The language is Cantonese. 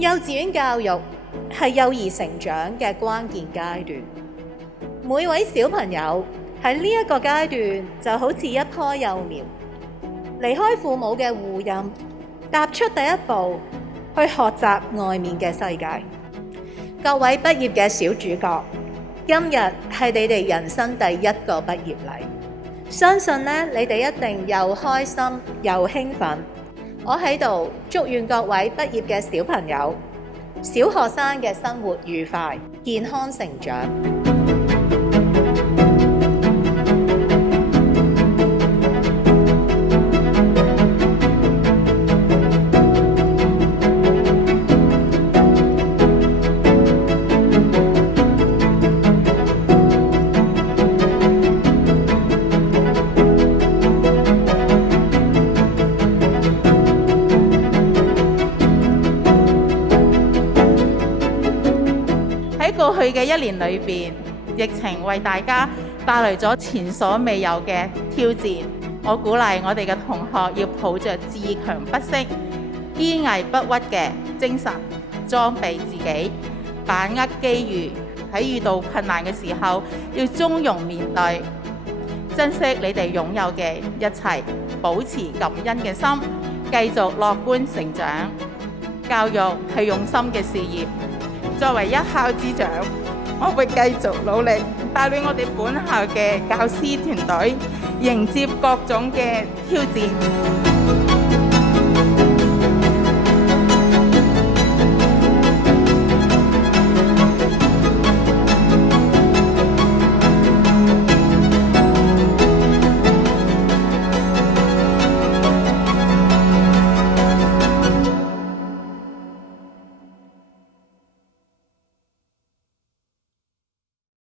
幼稚園教育係幼兒成長嘅關鍵階段，每位小朋友喺呢一個階段就好似一棵幼苗，離開父母嘅護蔭，踏出第一步去學習外面嘅世界。各位畢業嘅小主角，今日係你哋人生第一個畢業禮，相信呢，你哋一定又開心又興奮。我喺度祝願各位畢業嘅小朋友、小學生嘅生活愉快、健康成長。喺過去嘅一年裏邊，疫情為大家帶來咗前所未有嘅挑戰。我鼓勵我哋嘅同學要抱着自強不息、堅毅不屈嘅精神，裝備自己，把握機遇。喺遇到困難嘅時候，要從容面對，珍惜你哋擁有嘅一切，保持感恩嘅心，繼續樂觀成長。教育係用心嘅事業。作為一校之長，我會繼續努力，帶領我哋本校嘅教師團隊迎接各種嘅挑戰。